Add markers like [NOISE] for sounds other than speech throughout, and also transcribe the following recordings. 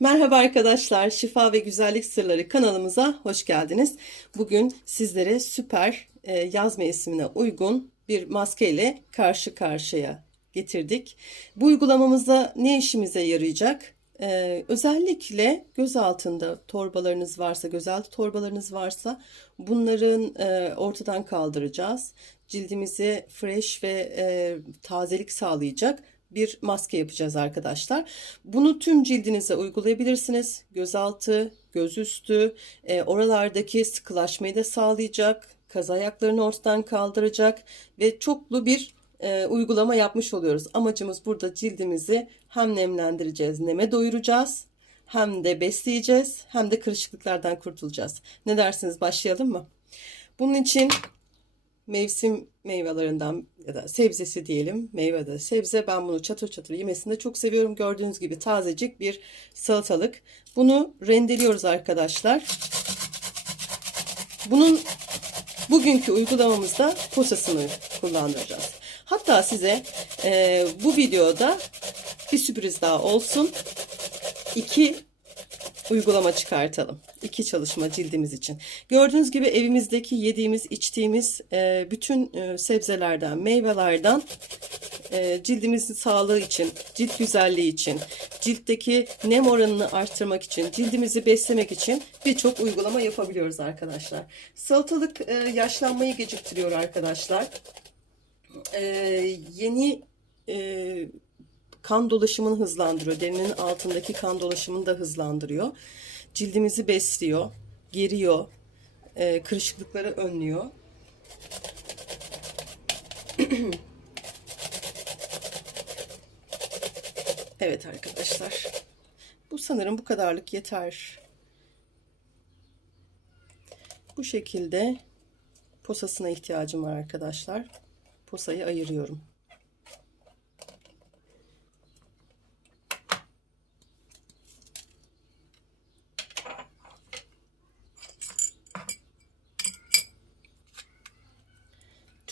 Merhaba arkadaşlar, Şifa ve Güzellik Sırları kanalımıza hoş geldiniz. Bugün sizlere süper e, yaz mevsimine uygun bir maske ile karşı karşıya getirdik. Bu uygulamamızda ne işimize yarayacak? E, özellikle göz altında torbalarınız varsa, gözaltı torbalarınız varsa bunların e, ortadan kaldıracağız. Cildimize fresh ve tazelik sağlayacak bir maske yapacağız arkadaşlar. Bunu tüm cildinize uygulayabilirsiniz. Gözaltı, gözüstü, e, oralardaki sıkılaşmayı da sağlayacak. Kaz ayaklarını ortadan kaldıracak ve çoklu bir e, uygulama yapmış oluyoruz. Amacımız burada cildimizi hem nemlendireceğiz, neme doyuracağız, hem de besleyeceğiz, hem de kırışıklıklardan kurtulacağız. Ne dersiniz başlayalım mı? Bunun için mevsim meyvelerinden ya da sebzesi diyelim meyve de sebze. Ben bunu çatır çatır yemesini de çok seviyorum. Gördüğünüz gibi tazecik bir salatalık. Bunu rendeliyoruz arkadaşlar. Bunun bugünkü uygulamamızda posasını kullandıracağız. Hatta size e, bu videoda bir sürpriz daha olsun. İki uygulama çıkartalım. İki çalışma cildimiz için. Gördüğünüz gibi evimizdeki yediğimiz, içtiğimiz e, bütün e, sebzelerden, meyvelerden e, cildimizin sağlığı için, cilt güzelliği için, ciltteki nem oranını arttırmak için, cildimizi beslemek için birçok uygulama yapabiliyoruz arkadaşlar. Salatalık yaşlanmayı geciktiriyor arkadaşlar. E, yeni kan dolaşımını hızlandırıyor. Derinin altındaki kan dolaşımını da hızlandırıyor. Cildimizi besliyor, geriyor, e, kırışıklıkları önlüyor. [CLEARS THROAT] evet arkadaşlar. Bu sanırım bu kadarlık yeter. Bu şekilde posasına ihtiyacım var arkadaşlar. Posayı ayırıyorum.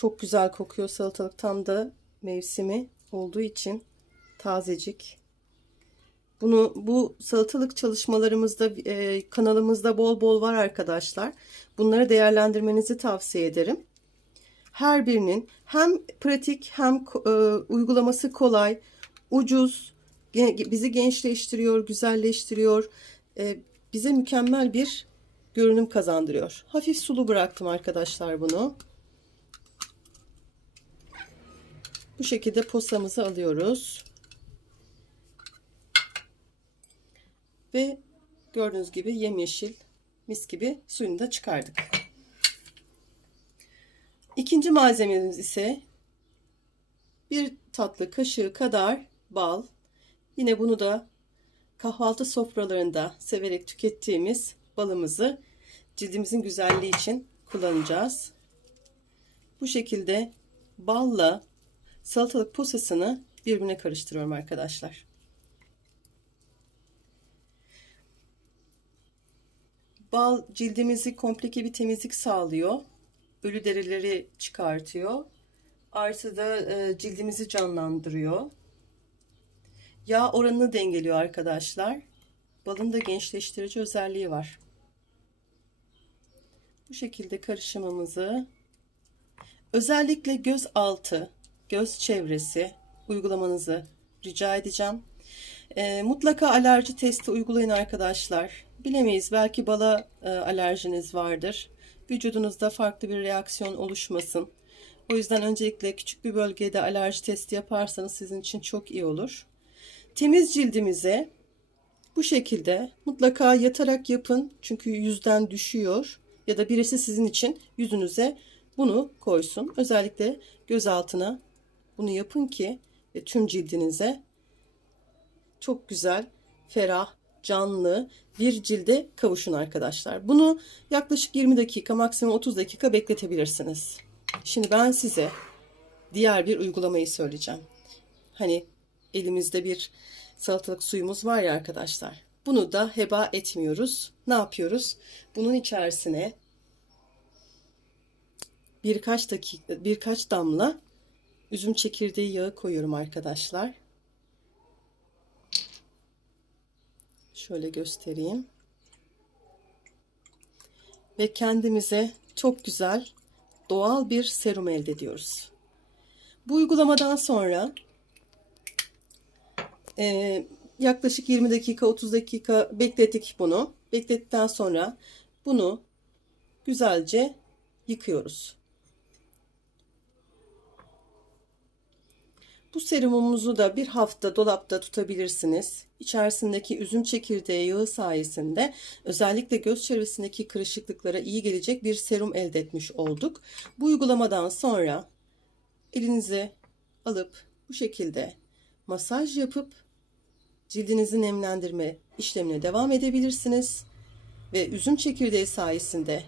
Çok güzel kokuyor salatalık. Tam da mevsimi olduğu için tazecik. Bunu bu salatalık çalışmalarımızda e, kanalımızda bol bol var arkadaşlar. Bunları değerlendirmenizi tavsiye ederim. Her birinin hem pratik hem e, uygulaması kolay, ucuz, bizi gençleştiriyor, güzelleştiriyor. E, bize mükemmel bir görünüm kazandırıyor. Hafif sulu bıraktım arkadaşlar bunu. Bu şekilde posamızı alıyoruz. Ve gördüğünüz gibi yemyeşil mis gibi suyunu da çıkardık. İkinci malzememiz ise bir tatlı kaşığı kadar bal. Yine bunu da kahvaltı sofralarında severek tükettiğimiz balımızı cildimizin güzelliği için kullanacağız. Bu şekilde balla salatalık posasını birbirine karıştırıyorum arkadaşlar. Bal cildimizi komplike bir temizlik sağlıyor. Ölü derileri çıkartıyor. Artı da e, cildimizi canlandırıyor. Yağ oranını dengeliyor arkadaşlar. Balın da gençleştirici özelliği var. Bu şekilde karışımımızı özellikle göz altı göz çevresi uygulamanızı rica edeceğim. E, mutlaka alerji testi uygulayın arkadaşlar. Bilemeyiz belki bala e, alerjiniz vardır. Vücudunuzda farklı bir reaksiyon oluşmasın. O yüzden öncelikle küçük bir bölgede alerji testi yaparsanız sizin için çok iyi olur. Temiz cildimize bu şekilde mutlaka yatarak yapın. Çünkü yüzden düşüyor. Ya da birisi sizin için yüzünüze bunu koysun. Özellikle göz altına bunu yapın ki ve tüm cildinize çok güzel, ferah, canlı bir cilde kavuşun arkadaşlar. Bunu yaklaşık 20 dakika, maksimum 30 dakika bekletebilirsiniz. Şimdi ben size diğer bir uygulamayı söyleyeceğim. Hani elimizde bir salatalık suyumuz var ya arkadaşlar. Bunu da heba etmiyoruz. Ne yapıyoruz? Bunun içerisine birkaç dakika birkaç damla üzüm çekirdeği yağı koyuyorum arkadaşlar. Şöyle göstereyim. Ve kendimize çok güzel doğal bir serum elde ediyoruz. Bu uygulamadan sonra e, yaklaşık 20 dakika 30 dakika beklettik bunu. Beklettikten sonra bunu güzelce yıkıyoruz. Bu serumumuzu da bir hafta dolapta tutabilirsiniz. İçerisindeki üzüm çekirdeği yağı sayesinde özellikle göz çevresindeki kırışıklıklara iyi gelecek bir serum elde etmiş olduk. Bu uygulamadan sonra elinizi alıp bu şekilde masaj yapıp cildinizi nemlendirme işlemine devam edebilirsiniz. Ve üzüm çekirdeği sayesinde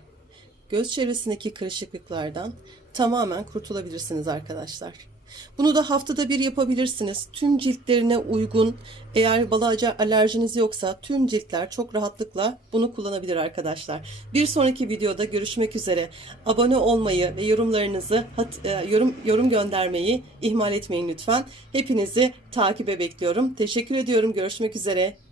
göz çevresindeki kırışıklıklardan tamamen kurtulabilirsiniz arkadaşlar. Bunu da haftada bir yapabilirsiniz. Tüm ciltlerine uygun. Eğer bala alerjiniz yoksa tüm ciltler çok rahatlıkla bunu kullanabilir arkadaşlar. Bir sonraki videoda görüşmek üzere. Abone olmayı ve yorumlarınızı e, yorum yorum göndermeyi ihmal etmeyin lütfen. Hepinizi takibe bekliyorum. Teşekkür ediyorum. Görüşmek üzere.